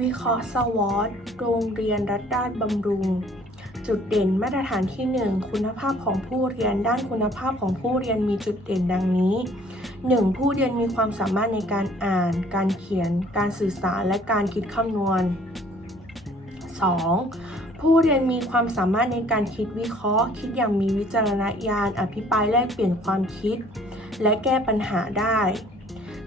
วิเคราะห์สวอตโรงเรียนรัฐราชบำรุง จุดเด่นมาตรฐานที่ 1 คุณภาพของผู้เรียนด้านคุณภาพของผู้เรียนมีจุดเด่นดังนี้ 1. ผู้เรียนมีความสามารถในการอ่าน การเขียน การสื่อสารและการคิดคำนวณ 2. ผู้เรียนมีความสามารถในการคิดวิเคราะห์ คิดอย่างมีวิจารณญาณ อภิปรายแลกเปลี่ยนความคิด และแก้ปัญหาได้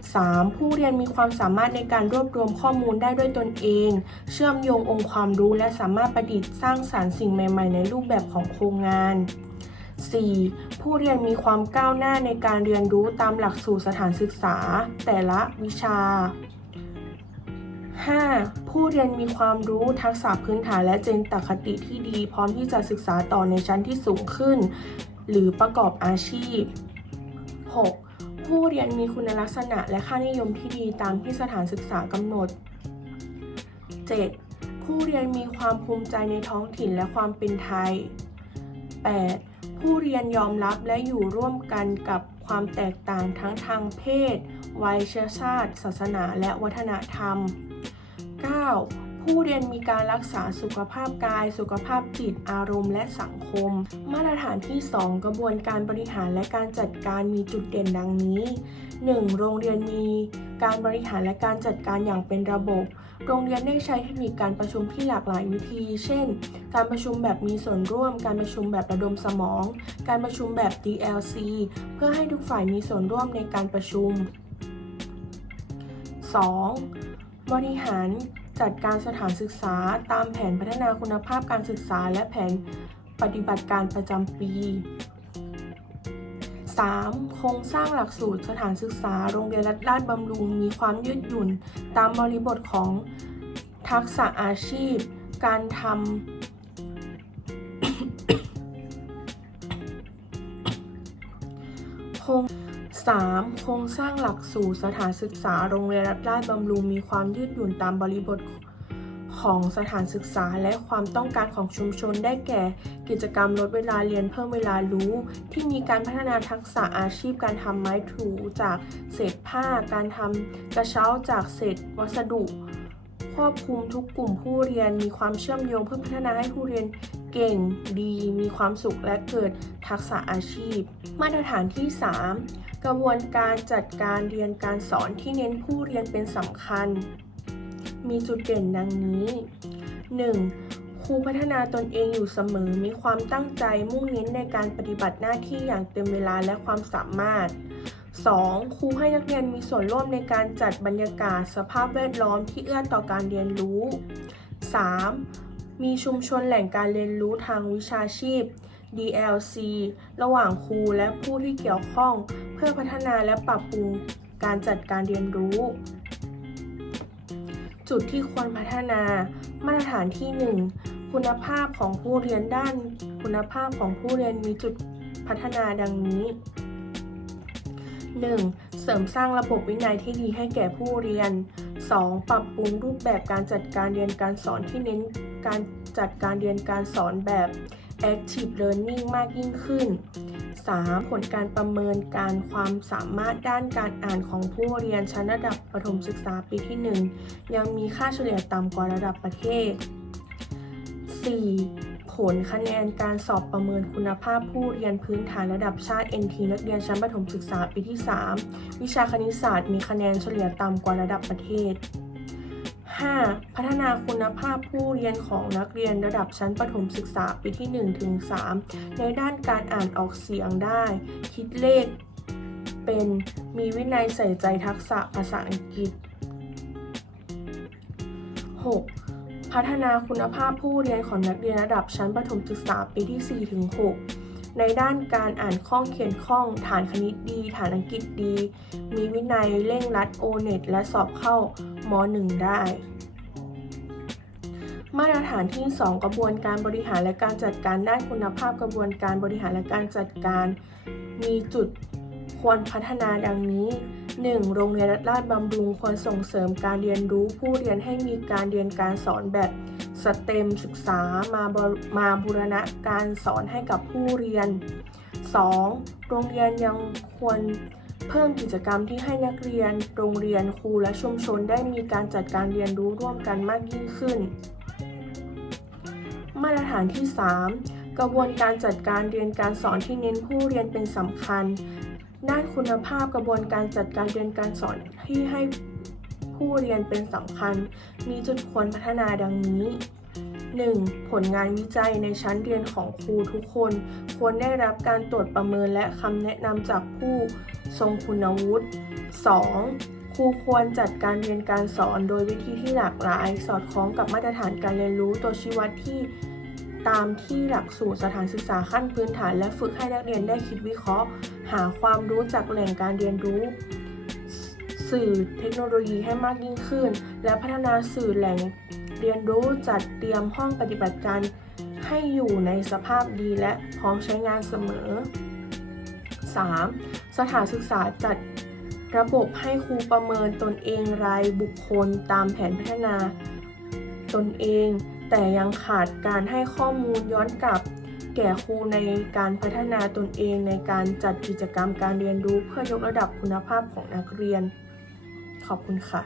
3. ผู้เรียนมีความสามารถในการรวบรวมข้อมูลได้ด้วยตนเอง เชื่อมโยงองค์ความรู้และสามารถประดิษฐ์สร้างสารรค์สิ่งใหม่ ๆ ในรูปแบบของโครงงาน 4. ผู้เรียนมีความก้าวหน้าในการเรียนรู้ตามหลักสูตรสถานศึกษา แต่ละวิชา 5. ผู้เรียนมีความรู้ทักษะพื้นฐานและเจนตคติที่ดี พร้อมที่จะศึกษาต่อในชั้นที่สูงขึ้น หรือประกอบอาชีพ 6. ผู้เรียนมีคุณลักษณะและค่านิยมที่ดีตามที่สถานศึกษากำหนด 7. ผู้เรียนมีความภูมิใจในท้องถิ่นและความเป็นไทย 8. ผู้เรียนยอมรับและอยู่ร่วมกันกับความแตกต่างทั้งทางเพศ วัยเชื้อชาติ ศาสนา และวัฒนธรรม 9. ผู้เรียนมีการรักษาสุขภาพกาย สุขภาพจิต อารมณ์และสังคม มาตรฐานที่ 2 กระบวนการบริหารและการจัดการมีจุดเด่นดังนี้ 1. โรงเรียนมีการบริหารและการจัดการอย่างเป็นระบบ โรงเรียนได้ใช้เทคนิคการประชุมที่หลากหลายวิธี เช่น การประชุมแบบมีส่วนร่วม การประชุมแบบระดมสมอง การประชุมแบบ DLC เพื่อให้ทุกฝ่ายมีส่วนร่วมในการประชุม 2. บริหาร จัดการสถานศึกษาตามแผนพัฒนาคุณภาพการศึกษาและแผนปฏิบัติการประจำปี 3. โครงสร้างหลักสูตรสถานศึกษา โรงเรียนรัฐราชบำรุง มีความยืดหยุ่น ตามบริบทของทักษะอาชีพ การทำโครง 3. โครงสร้างหลักสูตรสถานศึกษาโรงเรียนรัฐราชบำรุงมีความยืดหยุ่นตามบริบทของสถานศึกษาและความต้องการของชุมชนได้แก่ กิจกรรมลดเวลาเรียนเพิ่มเวลารู้ ที่มีการพัฒนาทักษะอาชีพการทำไม้ถูจากเศษผ้า การทำกระเช้าจากเศษวัสดุ ควบคุมทุกกลุ่มผู้เรียน มีความเชื่อมโยงเพื่อพัฒนาให้ผู้เรียนเก่งดี มีความสุขและเกิดทักษะอาชีพ มาตรฐานที่ 3 กระบวนการจัดการเรียนการสอนที่เน้นผู้เรียนเป็นสำคัญ มีจุดเด่นดังนี้ 1. ครูพัฒนาตนเองอยู่เสมอ มีความตั้งใจมุ่งเน้นในการปฏิบัติหน้าที่อย่างเต็มเวลาและความสามารถ 2. ครูให้นักเรียนมีส่วนร่วมในการจัดบรรยากาศสภาพแวดล้อมที่เอื้อต่อการเรียนรู้ 3. มีชุมชนแหล่งการเรียนรู้ทางวิชาชีพ DLC ระหว่างครูและผู้ที่เกี่ยวข้อง เพื่อพัฒนาและปรับปรุงการจัดการเรียนรู้ จุดที่ควรพัฒนา มาตรฐานที่ 1 คุณภาพของผู้เรียนด้าน คุณภาพของผู้เรียนมีจุดพัฒนาดังนี้ 1. เสริมสร้างระบบวินัยที่ดีให้แก่ผู้เรียน 2. ปรับปรุงรูปแบบการจัดการเรียนการสอนที่เน้นการจัดการเรียนการสอนแบบ Active Learning มากยิ่งขึ้น 3. ผลการประเมินการความสามารถด้านการอ่านของผู้เรียนชั้นระดับประถมศึกษาปีที่ 1 ยังมีค่าเฉลี่ยต่ำกว่าระดับประเทศ 4. ผลคะแนนการสอบประเมินคุณภาพผู้เรียนพื้นฐานระดับชาติ NT นักเรียนชั้นประถมศึกษาปีที่ 3 วิชาคณิตศาสตร์มีคะแนนเฉลี่ยต่ำกว่าระดับประเทศ 5. พัฒนาคุณภาพผู้เรียนของนักเรียนระดับชั้นประถมศึกษาปีที่1ถึง3ในด้านการอ่านออกเสียงได้ คิดเลข เป็นมีวินัยใส่ใจทักษะภาษาอังกฤษ 6. พัฒนาคุณภาพผู้เรียนของนักเรียนระดับชั้นประถมศึกษาปีที่ 4 ถึง 6 ในด้านการอ่านคล่องเขียนคล่อง ฐานคณิตดี ฐานอังกฤษดี มีวินัยเร่งรัดโอเน็ตและสอบเข้าม1ได้ มาตรฐานที่ 2 กระบวนการบริหารและการจัดการด้านคุณภาพกระบวนการบริหารและการจัดการ มีจุดควรพัฒนาดังนี้ 1. โรงเรียนรัฐราชบำรุงควรส่งเสริมการเรียนรู้ผู้เรียนให้มีการเรียนการสอนแบบสเต็มศึกษามาบมาบูรณะการสอนให้กับผู้เรียน 2. โรงเรียนยังควรเพิ่มกิจกรรมที่ให้นักเรียน โรงเรียนครูและชุมชนได้มีการจัดการเรียนรู้ร่วมกันมากยิ่งขึ้น มาตรฐานที่ 3 กระบวนการจัดการเรียนการสอนที่เน้นผู้เรียนเป็นสำคัญ ด้านคุณภาพกระบวนการจัดการเรียนการสอนที่ให้ผู้เรียนเป็นสำคัญ มีจุดควรพัฒนาดังนี้ 1. ผลงานวิจัยในชั้นเรียนของครูทุกคน ควรได้รับการตรวจประเมินและคำแนะนำจากผู้ทรงคุณวุฒิ 2. ครูควรจัดการเรียนการสอนโดยวิธีที่หลากหลาย สอดคล้องกับมาตรฐานการเรียนรู้ตัวชี้วัดที่ ตามที่หลักสูตรสถานศึกษาขั้นพื้นฐาน และฝึกให้นักเรียนได้คิดวิเคราะห์ หาความรู้จากแหล่งการเรียนรู้ สื่อเทคโนโลยีให้มากยิ่งขึ้น และพัฒนาสื่อแหล่งเรียนรู้จัดเตรียมห้องปฏิบัติการให้อยู่ในสภาพดีและพร้อมใช้งานเสมอ 3. สถานศึกษาจัดระบบให้ครูประเมินตนเองรายบุคคลตามแผนพัฒนา ตนเอง แต่ยังขาดการให้ข้อมูลย้อนกลับ แก่ครูในการพัฒนาตนเองในการจัดกิจกรรมการเรียนรู้เพื่อยกระดับคุณภาพของนักเรียน ขอบคุณค่ะ